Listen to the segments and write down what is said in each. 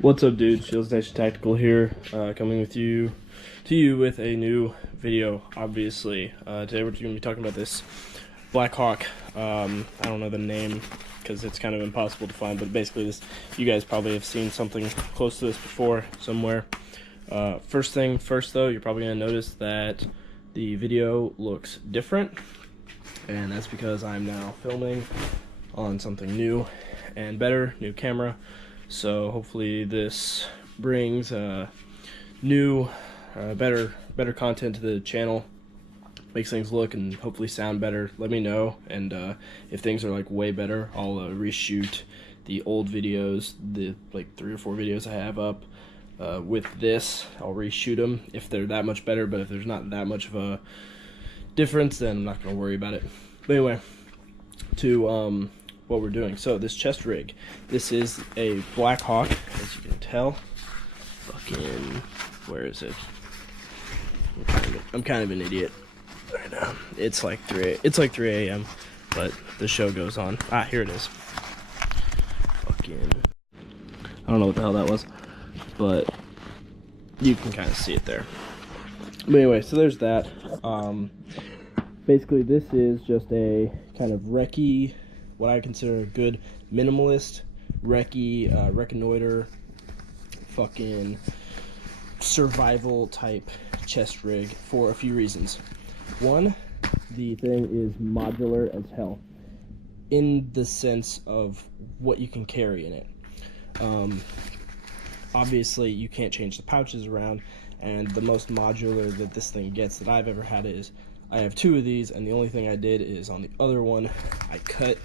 What's up, dude? Shields Nation Tactical here, coming to you with a new video. Obviously, today we're going to be talking about this Blackhawk. I don't know the name because it's kind of impossible to find, but basically this, you guys probably have seen something close to this before somewhere. First thing first, though, you're probably going to notice that the video looks different, and that's because I'm now filming on something new and better, new camera. So hopefully this brings new, better content to the channel, makes things look and hopefully sound better. Let me know, and if things are like way better, I'll reshoot the old videos, the like 3 or 4 videos I have up with this. I'll reshoot them if they're that much better, but if there's not that much of a difference, then I'm not gonna worry about it. But anyway, to what we're doing. So this chest rig, this is a Blackhawk, as you can tell. Fucking, where is it? I'm kind of an idiot right now. It's like 3 a.m. but the show goes on. Ah, here it is. Fucking, I don't know what the hell that was, but you can kind of see it there. But anyway, so there's that. Basically this is just a kind of recce, what I consider a good minimalist recce, reconnoiter, fucking survival type chest rig for a few reasons. One, the thing is modular as hell in the sense of what you can carry in it. Obviously you can't change the pouches around, and the most modular that this thing gets that I've ever had is I have 2 of these, and the only thing I did is on the other one I cut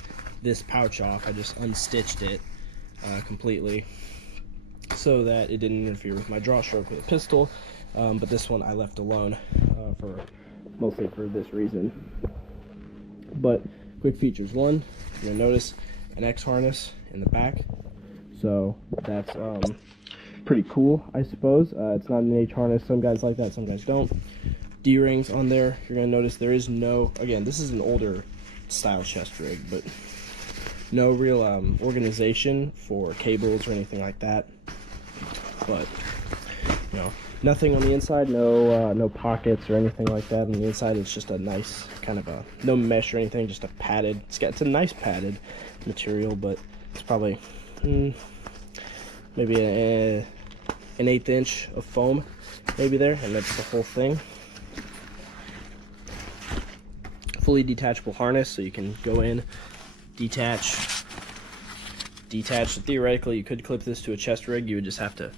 this pouch off. I just unstitched it completely so that it didn't interfere with my draw stroke with a pistol, but this one I left alone mostly for this reason. But quick features: one, you're gonna notice an X harness in the back, so that's pretty cool, I suppose. It's not an H harness. Some guys like that, some guys don't. D-rings on there. You're gonna notice there is no, again, this is an older style chest rig, but no real organization for cables or anything like that. But you know, nothing on the inside, no pockets or anything like that on the inside. It's just a nice kind of a, no mesh or anything, just a padded, it's a nice padded material, but it's probably maybe an 1/8 inch of foam maybe there, and that's the whole thing. Fully detachable harness, so you can go in, detach. So theoretically you could clip this to a chest rig. You would just have to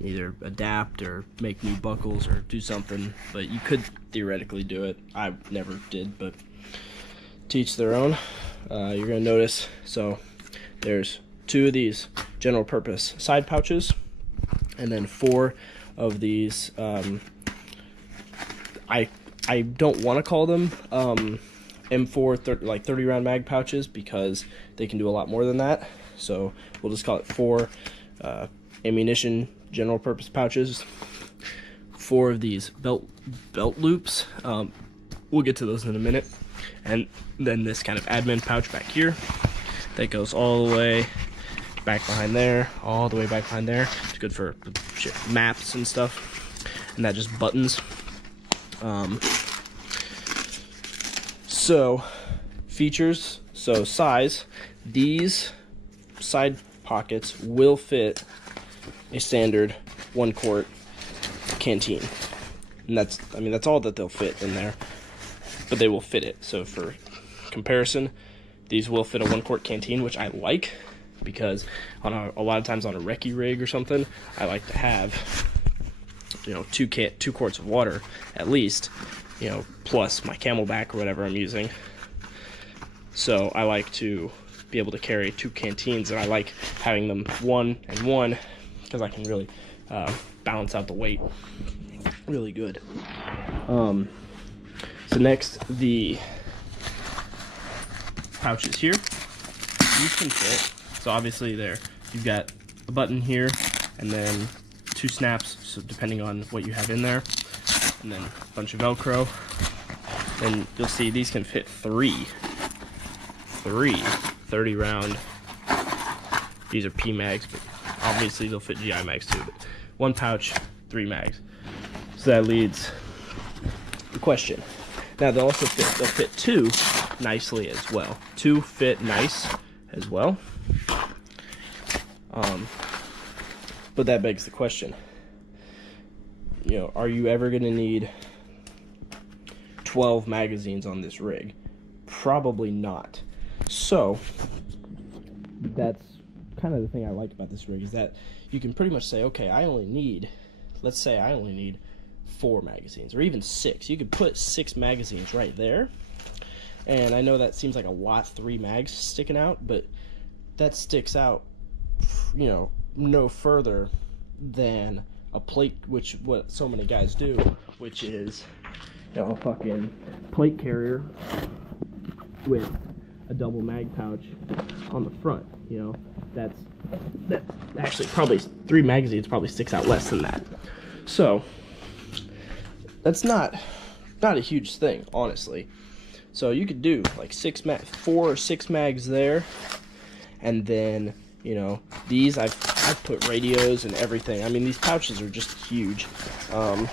either adapt or make new buckles or do something, but you could theoretically do it. I never did, but teach their own. You're gonna notice, so there's 2 of these general purpose side pouches, and then 4 of these I don't want to call them M4 like 30 round mag pouches, because they can do a lot more than that, so we'll just call it 4 ammunition general purpose pouches. 4 of these belt loops, we'll get to those in a minute, and then this kind of admin pouch back here that goes all the way back behind there, all the way back behind there. It's good for maps and stuff, and that just buttons. So features, so size, these side pockets will fit a standard 1-quart canteen, and that's, I mean, that's all that they'll fit in there, but they will fit it. So for comparison, these will fit a 1-quart canteen, which I like, because on a lot of times on a recce rig or something, I like to have, you know, 2 quarts of water at least, you know, plus my Camelback or whatever I'm using. So I like to be able to carry 2 canteens, and I like having them 1 and 1 because I can really balance out the weight really good. So next, the pouches here, these can fit. So obviously there, you've got a button here, and then 2 snaps, so depending on what you have in there, and then a bunch of Velcro. And you'll see these can fit 3 30 round. These are P-mags, but obviously they'll fit GI mags too, but 1 pouch, 3 mags. So that leads the question. Now they'll fit 2 nicely as well. 2 fit nice as well. But that begs the question, you know, are you ever going to need 12 magazines on this rig? Probably not. So that's kind of the thing I like about this rig, is that you can pretty much say, okay, let's say I only need 4 magazines, or even 6. You could put 6 magazines right there, and I know that seems like a lot, 3 mags sticking out, but that sticks out, you know, no further than a plate, which what so many guys do, which is, you know, a fucking plate carrier with a double mag pouch on the front. You know, that actually probably 3 magazines probably sticks out less than that. So that's not a huge thing, honestly. So you could do like 4 or 6 mags there, and then, you know, these I've put radios and everything. I mean, these pouches are just huge for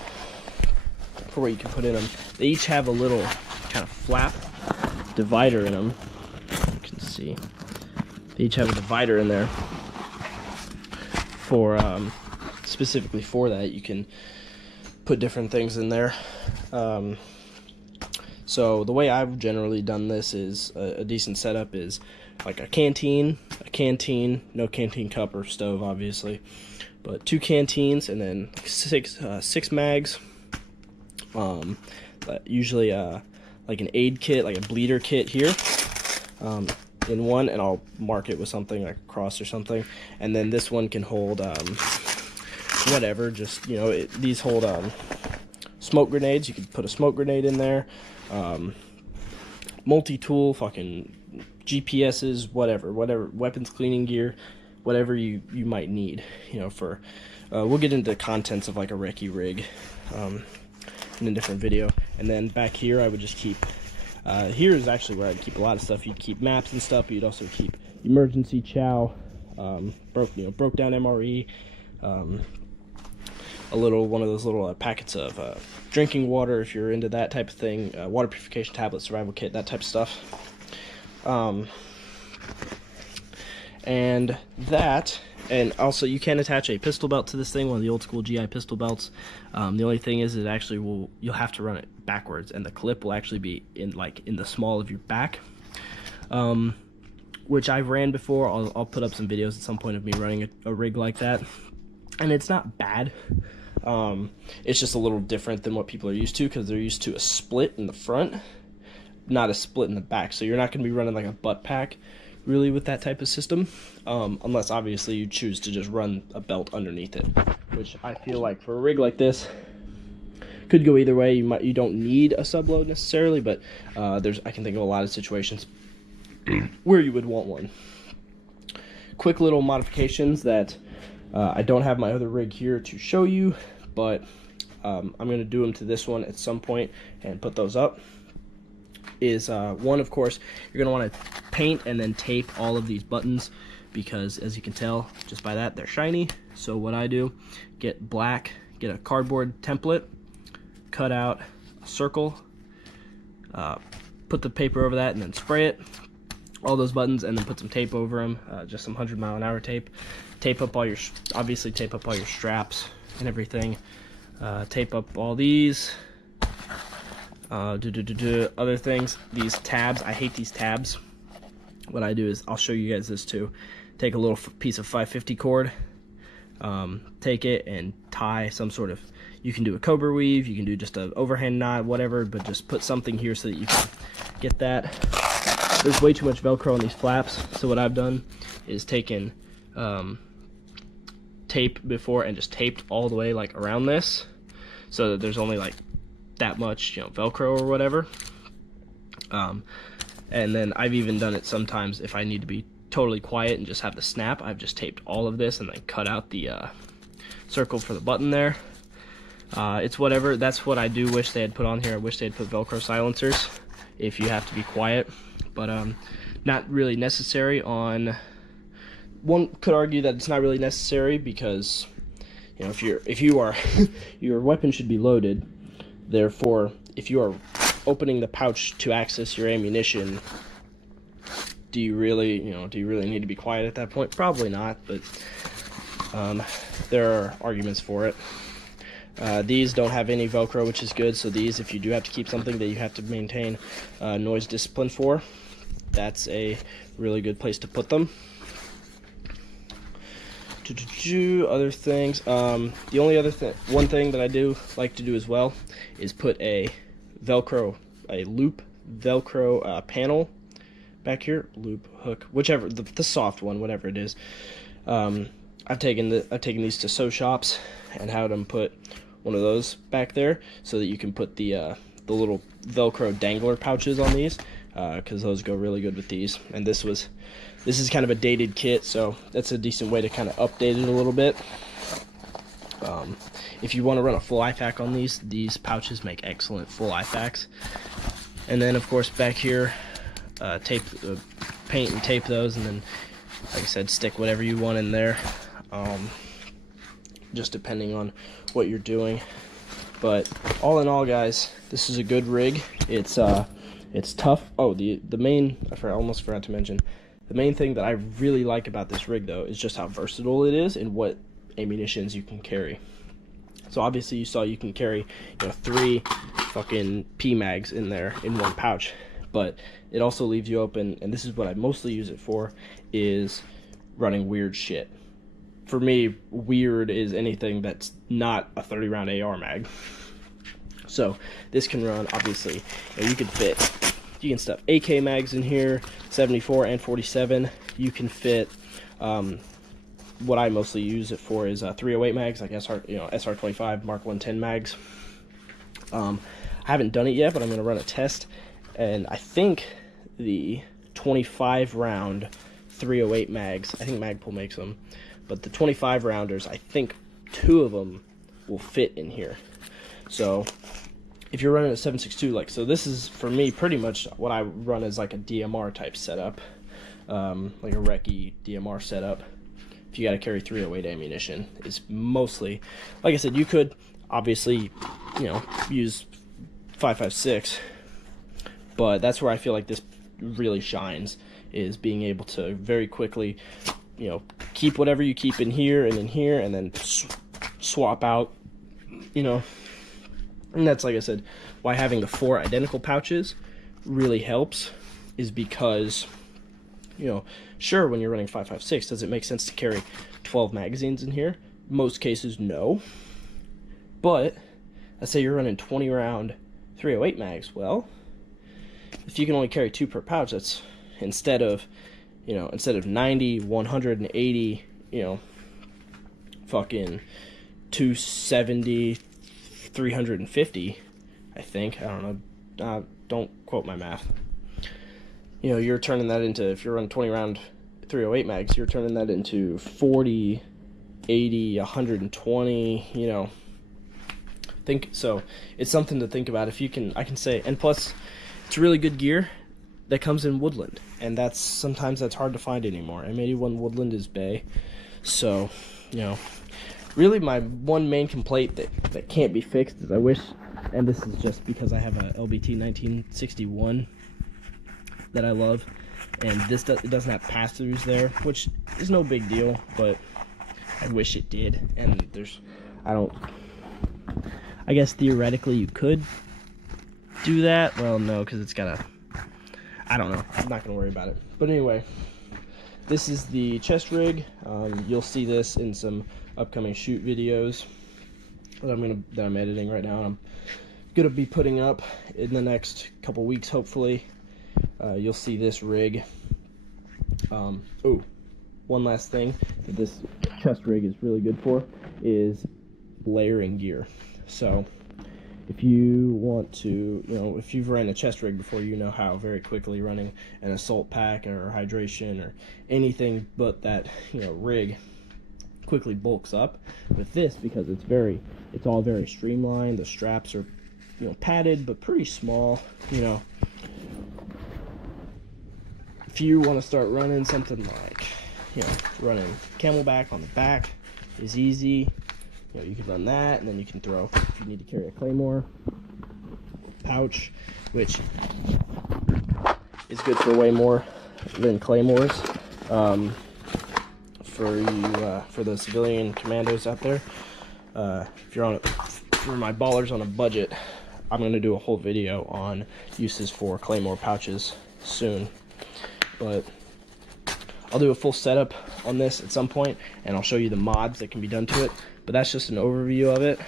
what you can put in them. They each have a little kind of flap divider in them. You can see they each have a divider in there for specifically for that. You can put different things in there. So the way I've generally done this is a decent setup is like a canteen, no canteen cup or stove, obviously, but 2 canteens, and then 6 mags. Usually like an aid kit, like a bleeder kit here, in one, and I'll mark it with something like a cross or something. And then this one can hold whatever, just, you know, these hold smoke grenades. You could put a smoke grenade in there, multi-tool, fucking GPSs, whatever weapons cleaning gear, whatever you might need, you know, for we'll get into the contents of like a recce rig in a different video. And then back here I would just keep here is actually where I'd keep a lot of stuff. You'd keep maps and stuff, but you'd also keep emergency chow, broke down MRE, one of those little packets of drinking water if you're into that type of thing, water purification tablet, survival kit, that type of stuff. And also you can attach a pistol belt to this thing, one of the old school GI pistol belts. The only thing is it actually you'll have to run it backwards, and the clip will actually be in the small of your back, which I've ran before. I'll put up some videos at some point of me running a rig like that, and it's not bad. It's just a little different than what people are used to, because they're used to a split in the front, not a split in the back. So you're not going to be running like a butt pack really with that type of system, unless obviously you choose to just run a belt underneath it, which I feel like for a rig like this could go either way. You don't need a subload necessarily, but I can think of a lot of situations where you would want one. Quick little modifications that I don't have my other rig here to show you, but I'm going to do them to this one at some point and put those up. Is one, of course, you're going to want to paint and then tape all of these buttons, because as you can tell just by that, they're shiny. So what I do, get a cardboard template, cut out a circle, put the paper over that, and then spray it, all those buttons, and then put some tape over them, just some 100-mile-an-hour tape. Tape up all your straps and everything. Tape up all these. Other things, these tabs, I hate these tabs. What I do is, I'll show you guys this too. Take a little piece of 550 cord, take it and tie some sort of, you can do a cobra weave, you can do just an overhand knot, whatever, but just put something here so that you can get that. There's way too much Velcro on these flaps, so what I've done is taken tape before and just taped all the way like around this, so that there's only like that much, you know, Velcro or whatever. And then I've even done it sometimes if I need to be totally quiet and just have the snap. I've just taped all of this and then cut out the circle for the button there. It's whatever. That's what I do wish they had put on here. I wish they had put Velcro silencers if you have to be quiet, but not really necessary on one could argue that it's not really necessary because, you know, if you are your weapon should be loaded. Therefore, if you are opening the pouch to access your ammunition, do you really need to be quiet at that point? Probably not, but there are arguments for it. These don't have any Velcro, which is good. So these, if you do have to keep something that you have to maintain noise discipline for, that's a really good place to put them. Other things. The only other one thing that I do like to do as well is put a loop Velcro panel back here, loop hook, whichever, the soft one, whatever it is. I've taken these to sew shops and had them put one of those back there so that you can put the little Velcro dangler pouches on these, because those go really good with these. And this is kind of a dated kit, so that's a decent way to kind of update it a little bit. If you want to run a full IFAK on these pouches make excellent full IFAKs. And then of course back here, paint and tape those, and then, like I said, stick whatever you want in there, just depending on what you're doing. But all in all, guys, this is a good rig. It's tough. Oh, the main, I almost forgot to mention, the main thing that I really like about this rig though is just how versatile it is and what ammunitions you can carry. So obviously you saw you can carry, 3 fucking PMags in there in one pouch, but it also leaves you open, and this is what I mostly use it for, is running weird shit. For me, weird is anything that's not a 30 round AR mag. So this can run, obviously, you can stuff AK mags in here, 74 and 47. You can fit, what I mostly use it for is 308 mags, like SR25 Mark 110 mags. I haven't done it yet, but I'm gonna run a test, and I think the 25 round 308 mags, I think Magpul makes them, but the 25 rounders, I think 2 of them will fit in here. So if you're running a 7.62, so this is for me pretty much what I run as like a DMR type setup, like a recce DMR setup. If you got to carry 308 ammunition, is mostly, like I said, you could obviously, use 5.56, but that's where I feel like this really shines, is being able to very quickly, keep whatever you keep in here, and then swap out, and that's, like I said, why having the 4 identical pouches really helps, is because, sure, when you're running 5.56, does it make sense to carry 12 magazines in here? Most cases, no. But let's say you're running 20 round 308 mags. Well, if you can only carry 2 per pouch, that's instead of 90, 180, fucking 270, 350, I think. I don't know. Don't quote my math. You're turning that into, if you're running 20 round 308 mags, you're turning that into 40, 80, 120, think so. It's something to think about. If you can, I can say, and plus it's really good gear that comes in woodland, and sometimes that's hard to find anymore. M81 woodland is bay. So, really my one main complaint that can't be fixed is I wish, and this is just because I have a LBT 1961 that I love, and it doesn't have pass-throughs there, which is no big deal, but I wish it did. And I guess theoretically you could do that. Well, no, because it's got I don't know. I'm not gonna worry about it. But anyway, this is the chest rig. You'll see this in some upcoming shoot videos that I'm editing right now, and I'm gonna be putting up in the next couple weeks, hopefully. You'll see this rig. One last thing that this chest rig is really good for is layering gear. So if you want to, if you've ran a chest rig before, you know how very quickly running an assault pack or hydration or anything but that, rig quickly bulks up. With this, because it's all very streamlined, the straps are, padded but pretty small, if you want to start running something like you know, running Camelback on the back is easy. You know, you can run that, and then you can throw, if you need to carry a claymore pouch, which is good for way more than claymores. For the civilian commandos out there, if you're on for my ballers on a budget, I'm going to do a whole video on uses for claymore pouches soon, but I'll do a full setup on this at some point, and I'll show you the mods that can be done to it. But that's just an overview of it.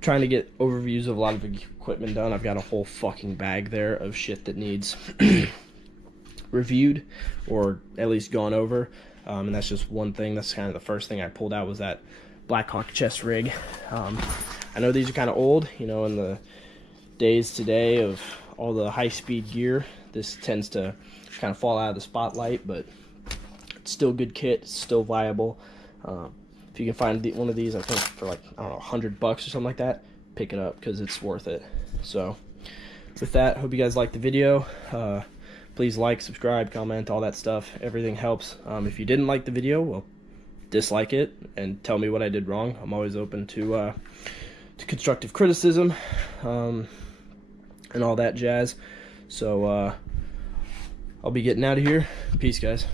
Trying to get overviews of a lot of equipment done. I've got a whole fucking bag there of shit that needs reviewed or at least gone over, and that's just one thing. That's kind of the first thing I pulled out, was that Blackhawk chest rig. I know these are kind of old, you know, in the days today of all the high-speed gear, this tends to kind of fall out of the spotlight, but it's still good kit, it's still viable. If you can find one of these, I think for like, I don't know, $100 or something like that, pick it up because it's worth it. So with that, hope you guys liked the video. Please like, subscribe, comment, all that stuff. Everything helps. If you didn't like the video, well, dislike it and tell me what I did wrong. I'm always open to constructive criticism and all that jazz. So I'll be getting out of here. Peace, guys.